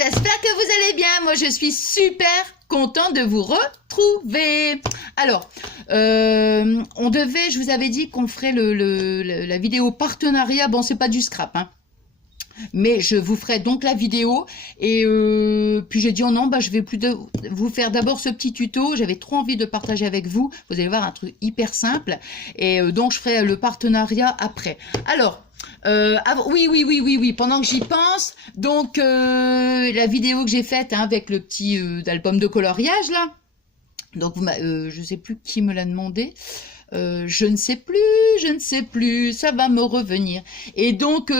j'espère que vous allez bien. Moi, je suis super contente de vous retrouver. Alors, on devait, je vous avais dit qu'on ferait la vidéo partenariat. Bon, c'est pas du scrap, hein. Mais je vous ferai donc la vidéo et puis j'ai dit oh non, bah je vais vous faire d'abord ce petit tuto. J'avais trop envie de partager avec vous. Vous allez voir un truc hyper simple et donc je ferai le partenariat après. Alors oui, pendant que j'y pense, donc la vidéo que j'ai faite hein, avec le petit album de coloriage là. Donc je sais plus qui me l'a demandé. Je ne sais plus, ça va me revenir. Et donc,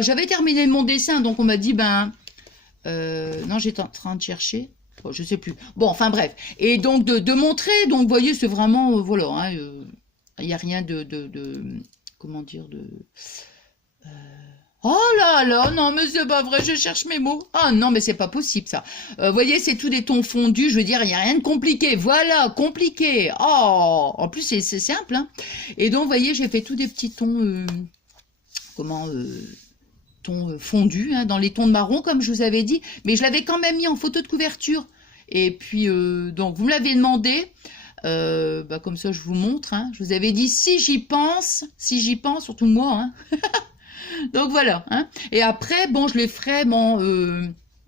j'avais terminé mon dessin, donc on m'a dit, non, j'étais en train de chercher, bon, je sais plus. Bon, enfin bref. Et donc de montrer, donc vous voyez, c'est vraiment, voilà, hein, il n'y a rien comment dire, oh là là, non mais c'est pas vrai, je cherche mes mots. Ah non mais c'est pas possible ça. Vous voyez, c'est tout des tons fondus, je veux dire, il n'y a rien de compliqué. Voilà, compliqué. Oh, en plus c'est simple. Hein. Et donc, vous voyez, j'ai fait tous des petits tons, tons fondus, hein, dans les tons de marron, comme je vous avais dit. Mais je l'avais quand même mis en photo de couverture. Et puis, donc, vous me l'avez demandé. Comme ça, je vous montre. Hein. Je vous avais dit, si j'y pense, surtout moi, hein. Donc voilà, hein. Et après, bon, je les ferai, bon,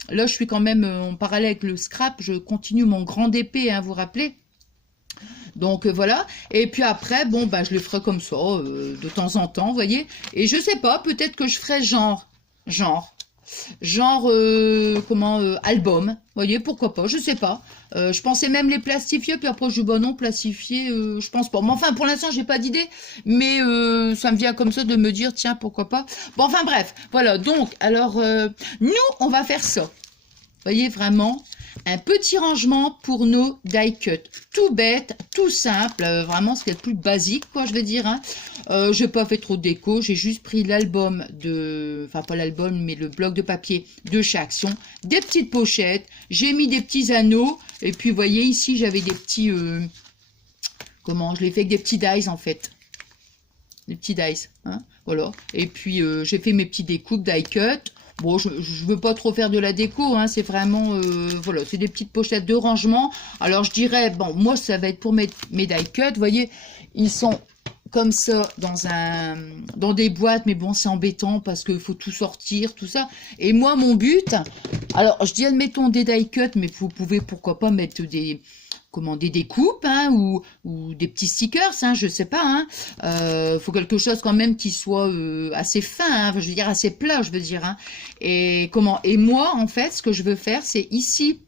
là, je suis quand même en parallèle avec le scrap, je continue mon grand épée, hein, vous vous rappelez. Donc voilà, et puis après, bon, je les ferai comme ça, de temps en temps, vous voyez. Et je sais pas, peut-être que je ferai genre, album, vous voyez, pourquoi pas, je sais pas. Je pensais même les plastifier, puis après je dis, bah non, plastifier, je pense pas. Mais enfin, pour l'instant, j'ai pas d'idée, mais ça me vient comme ça de me dire, tiens, pourquoi pas. Bon, enfin bref, voilà, donc, alors, nous, on va faire ça. Vous voyez, vraiment, un petit rangement pour nos die cuts. Tout bête, tout simple, vraiment ce qui est le plus basique, quoi, je veux dire. Hein. J'ai pas fait trop de déco, j'ai juste pris l'album de... Enfin, pas l'album, mais le bloc de papier de chez Action. Des petites pochettes, j'ai mis des petits anneaux. Et puis, vous voyez, ici, j'avais des petits... je l'ai fait avec des petits dies, en fait. Des petits dies, hein, voilà. Et puis, j'ai fait mes petits découpes die cut. Bon, je veux pas trop faire de la déco, hein, c'est vraiment, voilà, c'est des petites pochettes de rangement. Alors, je dirais, bon, moi, ça va être pour mes die cut, vous voyez, ils sont comme ça dans des boîtes, mais bon, c'est embêtant parce qu'il faut tout sortir, tout ça. Et moi, mon but, alors, je dis, admettons des die cut, mais vous pouvez, pourquoi pas, mettre des découpes, hein, ou des petits stickers, hein, je sais pas, hein. Faut quelque chose quand même qui soit assez fin, hein, je veux dire assez plat, je veux dire, hein. Et moi, en fait, ce que je veux faire, c'est ici,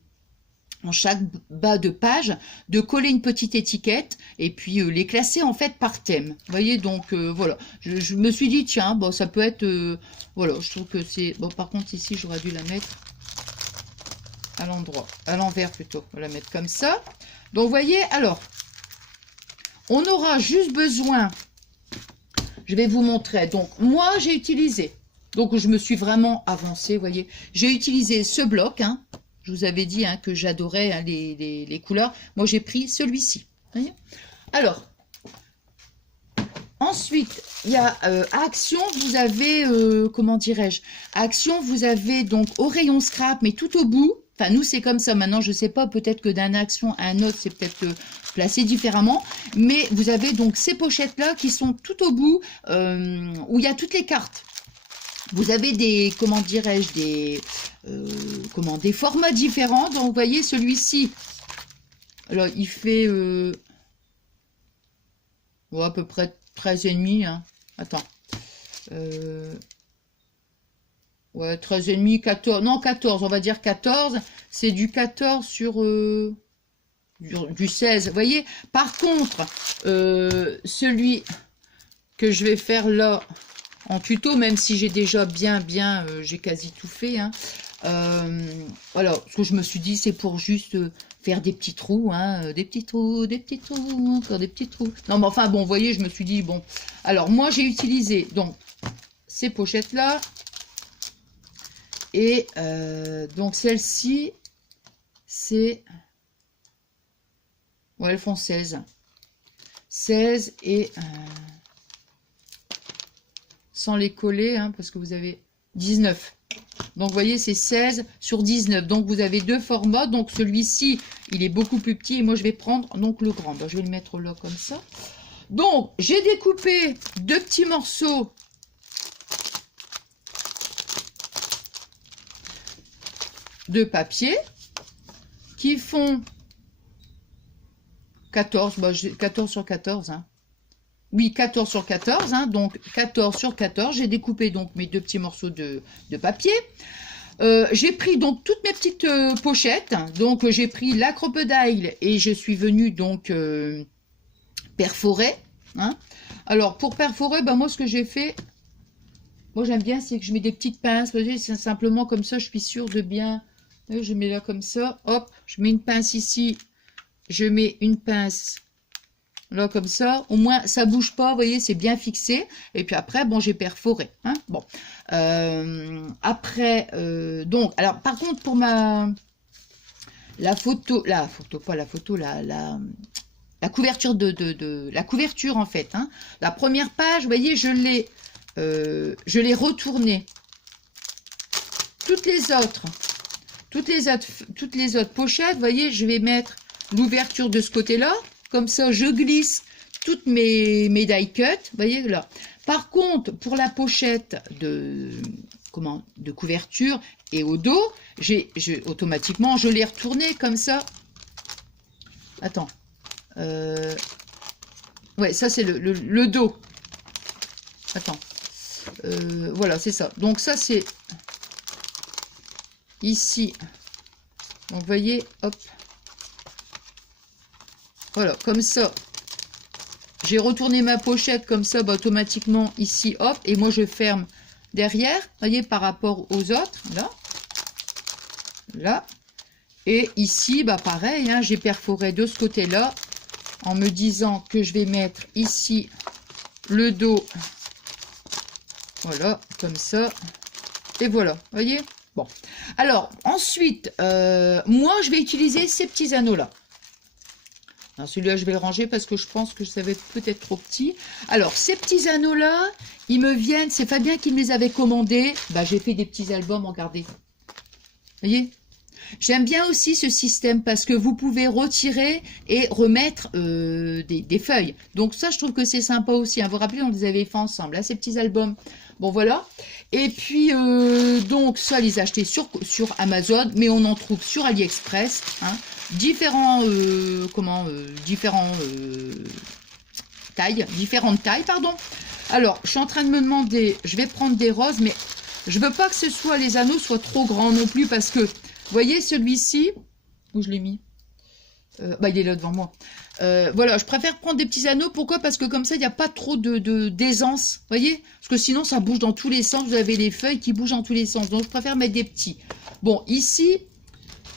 en chaque bas de page, de coller une petite étiquette et puis les classer en fait par thème. Vous voyez, donc voilà. Je me suis dit, tiens, bon, ça peut être, voilà, je trouve que c'est, bon, par contre, ici, j'aurais dû la mettre à l'envers plutôt, on va la mettre comme ça. Donc, vous voyez, alors, on aura juste besoin, je vais vous montrer. Donc, moi, j'ai utilisé, donc je me suis vraiment avancée, vous voyez, j'ai utilisé ce bloc, hein, je vous avais dit hein, que j'adorais hein, les couleurs. Moi, j'ai pris celui-ci. Alors, ensuite, il y a Action, vous avez, comment dirais-je, Action, vous avez donc au rayon scrap, mais tout au bout. Enfin, nous, c'est comme ça. Maintenant, je ne sais pas, peut-être que d'un Action à un autre, c'est peut-être placé différemment. Mais vous avez donc ces pochettes-là qui sont tout au bout, où il y a toutes les cartes. Vous avez des, comment dirais-je, des formats différents. Donc, vous voyez, celui-ci, alors, il fait à peu près 13,5. Hein. Attends. Ouais, 13,5, 14. Non, 14, on va dire 14. C'est du 14 sur du 16. Vous voyez, par contre, celui que je vais faire là en tuto, même si j'ai déjà j'ai quasi tout fait. Hein. Voilà, ce que je me suis dit, c'est pour juste faire des petits trous, hein, des petits trous, encore des petits trous. Non, mais enfin, bon, vous voyez, je me suis dit, bon. Alors, moi, j'ai utilisé, donc, ces pochettes-là. Et donc, celle-ci, c'est... Ouais, elles font 16. 16 et... sans les coller, hein, parce que vous avez 19. Donc, vous voyez, c'est 16 sur 19. Donc, vous avez deux formats. Donc, celui-ci, il est beaucoup plus petit. Et moi, je vais prendre donc le grand. Ben, je vais le mettre là, comme ça. Donc, j'ai découpé deux petits morceaux de papier qui font 14, bah, 14 sur 14. Hein. Oui, 14 sur 14. Hein, donc, 14 sur 14. J'ai découpé donc mes deux petits morceaux de papier. J'ai pris donc toutes mes petites pochettes. Donc, j'ai pris la crocodile et je suis venue donc perforer. Hein. Alors, pour perforer, bah, moi, ce que j'ai fait, moi, j'aime bien, c'est que je mets des petites pinces. C'est simplement comme ça, je suis sûre de bien. Je mets là comme ça. Hop, je mets une pince ici. Je mets une pince là comme ça. Au moins, ça bouge pas. Vous voyez, c'est bien fixé. Et puis après, bon, j'ai perforé. Hein. Bon. Après, donc, alors, par contre, pour la couverture la couverture en fait. Hein. La première page, vous voyez, je l'ai retournée. Toutes les autres pochettes, vous voyez, je vais mettre l'ouverture de ce côté-là. Comme ça, je glisse toutes mes die cut. Vous voyez là. Par contre, pour la pochette de couverture et au dos, automatiquement, je l'ai retournée comme ça. Attends. Ouais, ça c'est le dos. Attends. Voilà, c'est ça. Donc ça c'est ici. Donc vous voyez, hop. Voilà, comme ça. J'ai retourné ma pochette comme ça, bah, automatiquement ici, hop. Et moi je ferme derrière, vous voyez, par rapport aux autres. Là. Là. Et ici, bah pareil, hein, j'ai perforé de ce côté-là. En me disant que je vais mettre ici le dos, voilà, comme ça, et voilà, vous voyez. Bon, alors, ensuite, moi, je vais utiliser ces petits anneaux-là. Alors, celui-là, je vais le ranger parce que je pense que ça va être peut-être trop petit. Alors, ces petits anneaux-là, ils me viennent, c'est Fabien qui me les avait commandés. Bah, j'ai fait des petits albums, regardez. Vous voyez. J'aime bien aussi ce système parce que vous pouvez retirer et remettre des feuilles. Donc ça, je trouve que c'est sympa aussi. Hein. Vous vous rappelez, on les avait fait ensemble, hein, ces petits albums. Bon, voilà. Et puis, donc ça, les acheter sur Amazon, mais on en trouve sur AliExpress. Hein, différentes tailles, pardon. Alors, je suis en train de me demander, je vais prendre des roses, mais je veux pas que les anneaux soient trop grands non plus parce que vous voyez celui-ci, où je l'ai mis, bah, il est là devant moi. Voilà, je préfère prendre des petits anneaux. Pourquoi? Parce que comme ça, il n'y a pas trop d'aisance. Vous voyez? Parce que sinon, ça bouge dans tous les sens. Vous avez les feuilles qui bougent dans tous les sens. Donc, je préfère mettre des petits. Bon, ici,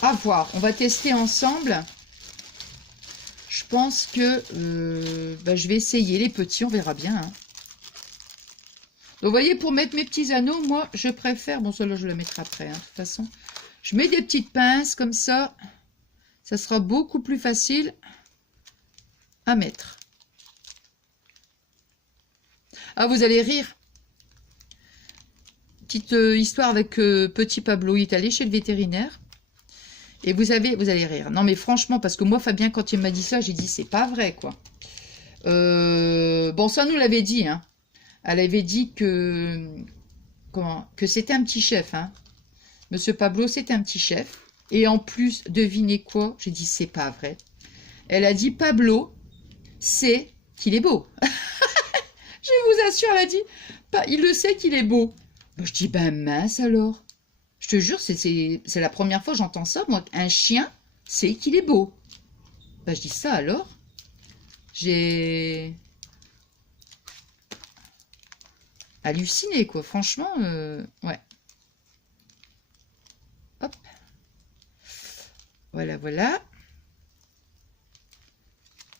à voir. On va tester ensemble. Je pense que bah, je vais essayer les petits. On verra bien. Hein. Donc, vous voyez, pour mettre mes petits anneaux, moi, je préfère... Bon, celle-là, je la mettrai après, hein, de toute façon. Je mets des petites pinces comme ça. Ça sera beaucoup plus facile à mettre. Ah, vous allez rire. Petite histoire avec petit Pablo. Il est allé chez le vétérinaire. Et vous allez rire. Non, mais franchement, parce que moi, Fabien, quand il m'a dit ça, j'ai dit, c'est pas vrai, quoi. Bon, ça nous l'avait dit, hein. Elle avait dit que c'était un petit chef, hein. Monsieur Pablo, c'est un petit chef. Et en plus, devinez quoi? J'ai dit, c'est pas vrai. Elle a dit, Pablo, c'est qu'il est beau. Je vous assure, elle a dit, il le sait qu'il est beau. Ben, je dis, ben mince alors. Je te jure, c'est la première fois que j'entends ça. Moi, un chien, c'est qu'il est beau. Ben, je dis ça alors. J'ai halluciné, quoi. Franchement, ouais. Hop. Voilà, voilà.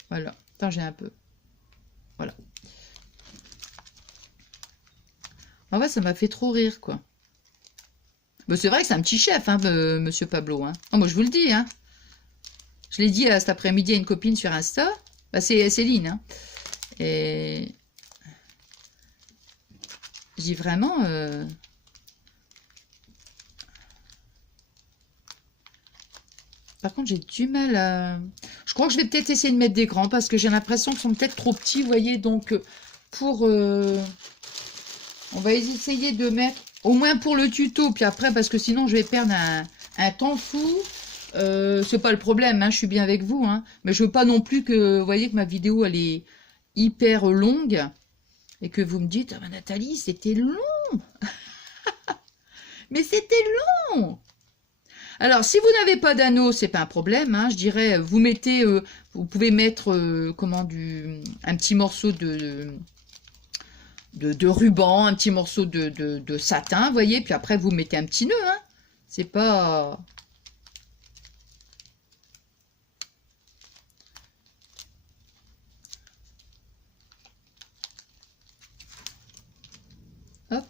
Voilà. Attends, j'ai un peu. Voilà. En vrai, ça m'a fait trop rire, quoi. Bon, c'est vrai que c'est un petit chef, hein, monsieur Pablo. Hein. Oh, moi, je vous le dis. Hein. Je l'ai dit cet après-midi à une copine sur Insta. Bah, c'est Céline. Hein. Et... je dis vraiment... Par contre, j'ai du mal à... Je crois que je vais peut-être essayer de mettre des grands parce que j'ai l'impression qu'ils sont peut-être trop petits, vous voyez. Donc, pour... on va essayer de mettre, au moins pour le tuto, puis après, parce que sinon, je vais perdre un temps fou. C'est pas le problème, hein, je suis bien avec vous. Hein, mais je veux pas non plus que, vous voyez, que ma vidéo, elle est hyper longue. Et que vous me dites, ah ben Nathalie, c'était long. Mais c'était long. Alors, si vous n'avez pas d'anneau, c'est pas un problème. Hein, je dirais, vous mettez, vous pouvez mettre, un petit morceau de ruban, un petit morceau de satin, vous voyez. Puis après, vous mettez un petit nœud. Hein. C'est pas... Hop.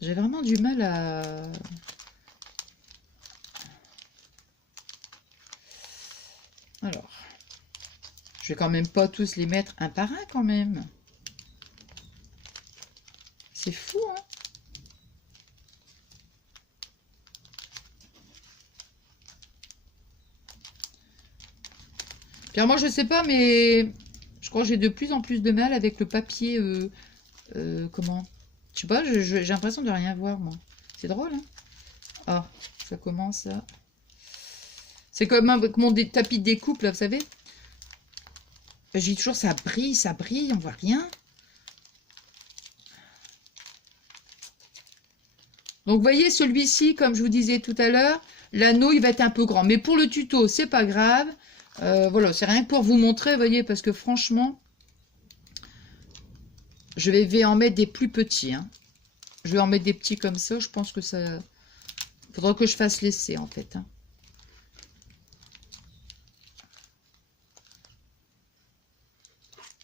J'ai vraiment du mal à... Alors, je vais quand même pas tous les mettre un par un quand même. C'est fou, hein? Puis alors moi, je sais pas, mais je crois que j'ai de plus en plus de mal avec le papier. Comment? Je sais pas, j'ai l'impression de rien voir, moi. C'est drôle, hein? Ah, ça commence à... C'est comme avec mon tapis de découpe, là, vous savez? Je dis toujours, ça brille, on voit rien. Donc, vous voyez, celui-ci, comme je vous disais tout à l'heure, l'anneau, il va être un peu grand. Mais pour le tuto, c'est pas grave. Voilà, c'est rien que pour vous montrer, vous voyez, parce que franchement, je vais en mettre des plus petits. Hein. Je vais en mettre des petits comme ça. Je pense que ça... Il faudra que je fasse l'essai, en fait. Hein.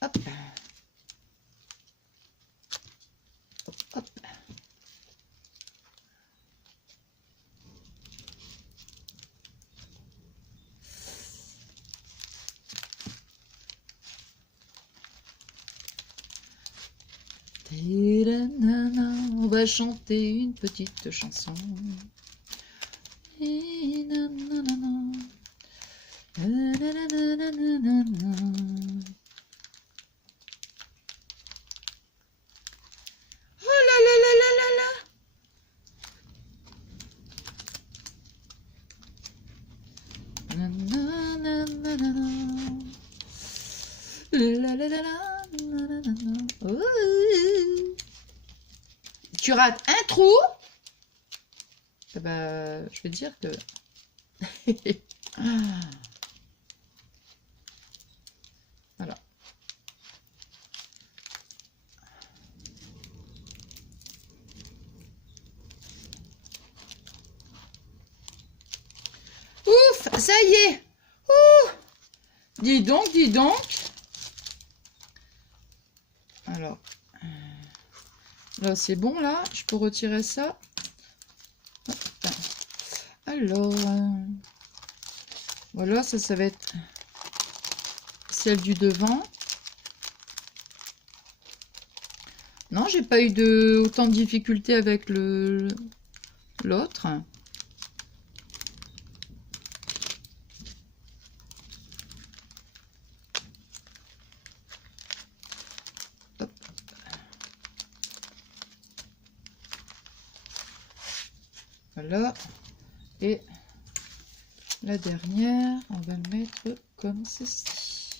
Hop. Hop, hop. On va chanter une petite chanson. Oh là là là là là là. Tu rates un trou, eh ben, je vais te dire que... Voilà. Ouf, ça y est. Ouh. Dis donc, dis donc. Alors, là c'est bon, là. Je peux retirer ça. Hop. Alors, voilà, ça va être celle du devant. Non, j'ai pas eu autant de difficultés avec l'autre. Voilà. Et la dernière, on va le mettre comme ceci.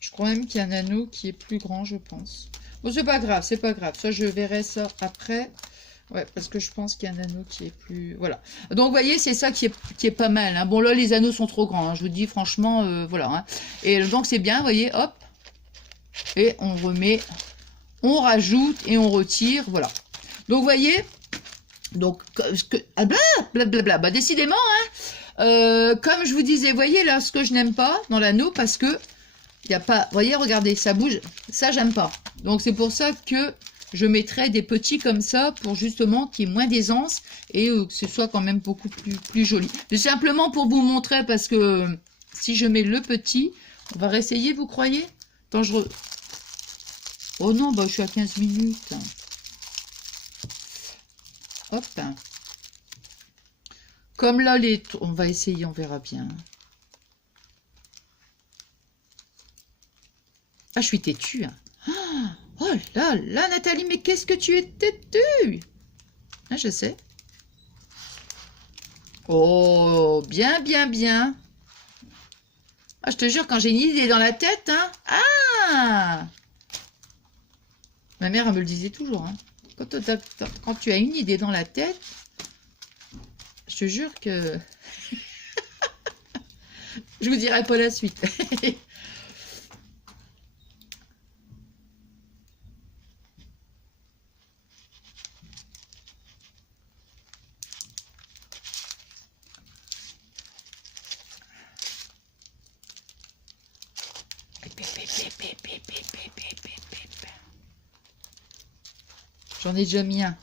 Je crois même qu'il y a un anneau qui est plus grand, je pense. Bon, c'est pas grave, c'est pas grave. Ça, je verrai ça après. Ouais, parce que je pense qu'il y a un anneau qui est plus... Voilà. Donc, vous voyez, c'est ça qui est pas mal. Hein. Bon, là, les anneaux sont trop grands. Hein. Je vous dis, franchement, voilà. Hein. Et donc, c'est bien, vous voyez, hop. Et on remet, on rajoute et on retire. Voilà. Donc, vous voyez... Donc, blablabla, bah, décidément, hein, comme je vous disais, voyez là, ce que je n'aime pas dans l'anneau, parce que il n'y a pas, voyez, regardez, ça bouge, ça j'aime pas. Donc c'est pour ça que je mettrai des petits comme ça, pour justement qu'il y ait moins d'aisance, et que ce soit quand même beaucoup plus joli. C'est simplement pour vous montrer, parce que si je mets le petit, On va réessayer, vous croyez? Attends, oh non, bah, je suis à 15 minutes. Hop. Comme là, on va essayer, on verra bien. Ah, je suis têtue. Hein. Oh là là, Nathalie, mais qu'est-ce que tu es têtue? Ah, je sais. Oh, bien, bien, bien. Ah, je te jure, quand j'ai une idée dans la tête, hein. Ah! Ma mère, elle me le disait toujours, hein. Quand tu as une idée dans la tête, je te jure que... je vous dirai pas la suite. J'en ai déjà mis un.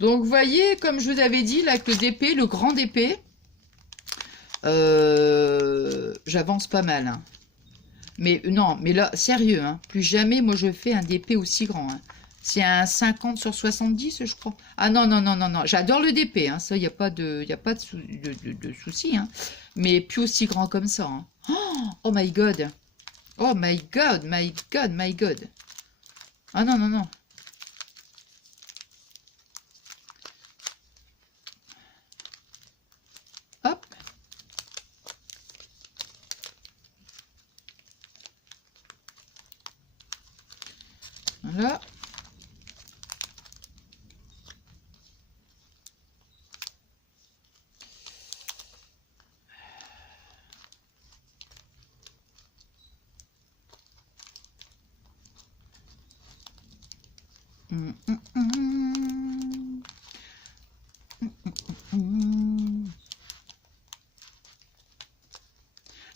Donc, vous voyez, comme je vous avais dit, là, que le DP, le grand DP, j'avance pas mal. Hein. Mais non, mais là, sérieux, hein, plus jamais, moi, je fais un DP aussi grand. Hein. C'est un 50 sur 70, je crois. Ah non, non, non, non, non. J'adore le DP, hein. Ça, il n'y a pas de, de souci. Hein. Mais plus aussi grand comme ça. Hein. Oh my God. Oh my God, my God, my God. Ah non, non, non. Hop. Voilà.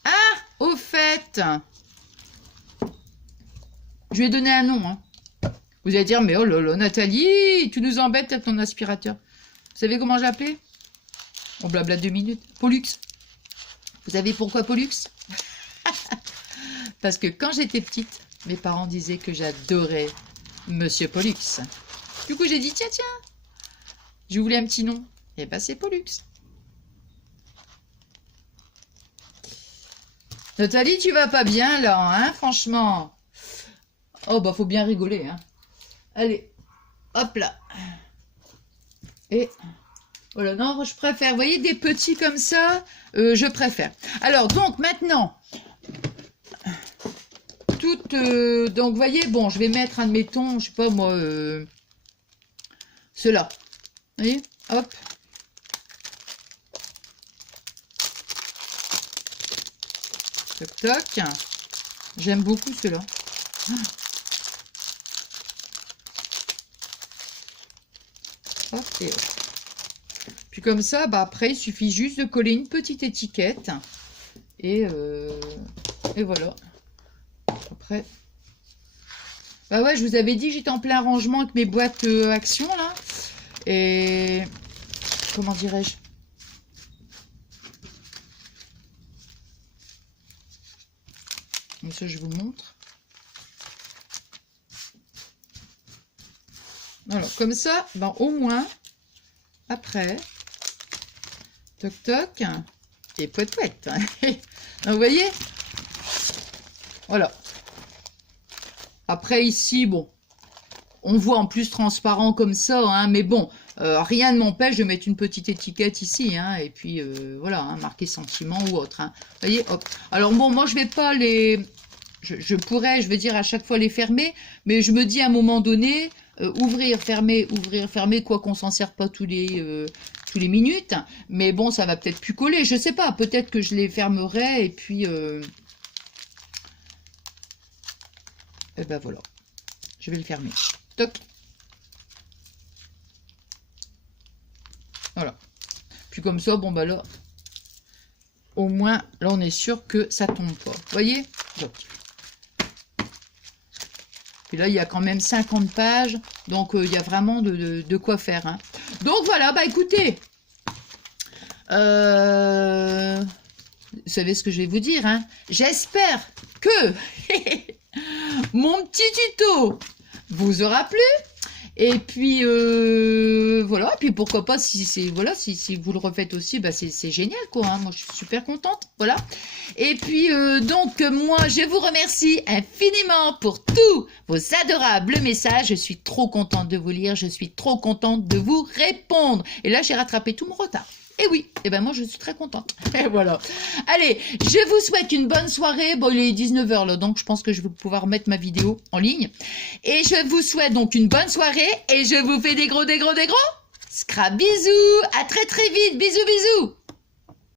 Ah, au fait, je lui ai donné un nom. Hein. Vous allez dire, mais oh là là, Nathalie, tu nous embêtes avec ton aspirateur. Vous savez comment j'ai appelé? On blabla 2 minutes. Pollux. Vous savez pourquoi Pollux? Parce que quand j'étais petite, mes parents disaient que j'adorais Monsieur Pollux. Du coup, j'ai dit, tiens, tiens, je voulais un petit nom. Et ben, c'est Pollux. Nathalie, tu vas pas bien, là, hein, franchement. Oh, bah, faut bien rigoler, hein. Allez, hop là. Et voilà, non, je préfère. Vous voyez, des petits comme ça, je préfère. Alors, donc, maintenant, donc, vous voyez, bon, je vais mettre, admettons, je sais pas, moi, ceux-là. Vous voyez, hop. Toc, toc. J'aime beaucoup ceux-là. Hop, et hop. Puis comme ça, bah après, il suffit juste de coller une petite étiquette. Et voilà. Après. Bah ouais, je vous avais dit que j'étais en plein rangement avec mes boîtes Action, là. Et... comment dirais-je? Comme ça, je vous montre. Alors, comme ça, ben, au moins, après, toc toc, et poète poète. Donc, vous voyez, voilà. Après, ici, bon, on voit en plus transparent comme ça, hein, mais bon, rien ne m'empêche de mettre une petite étiquette ici, hein, et puis, voilà, hein, marquer sentiment ou autre. Hein. Vous voyez, hop. Alors, bon, moi, je vais pas les... Je pourrais, je veux dire, à chaque fois les fermer, mais je me dis à un moment donné... ouvrir, fermer, quoi qu'on s'en sert pas tous les minutes. Mais bon, ça va peut-être plus coller. Je sais pas. Peut-être que je les fermerai et puis... et ben voilà. Je vais le fermer. Toc. Voilà. Puis comme ça, bon bah là, au moins, là on est sûr que ça tombe pas. Vous voyez? Donc. Puis là, il y a quand même 50 pages. Donc, il y a vraiment de quoi faire. Hein. Donc, voilà. Bah, écoutez. Vous savez ce que je vais vous dire. Hein. J'espère que mon petit tuto vous aura plu. Et puis voilà, et puis pourquoi pas si c'est voilà, si vous le refaites aussi, bah c'est génial quoi. Hein. Moi je suis super contente, voilà. Et puis donc moi je vous remercie infiniment pour tous vos adorables messages. Je suis trop contente de vous lire, je suis trop contente de vous répondre. Et là j'ai rattrapé tout mon retard. Et oui, et ben moi je suis très contente. Et voilà. Allez, je vous souhaite une bonne soirée. Bon, il est 19 h là, donc je pense que je vais pouvoir mettre ma vidéo en ligne. Et je vous souhaite donc une bonne soirée et je vous fais des gros scrap bisous. À très vite. Bisous.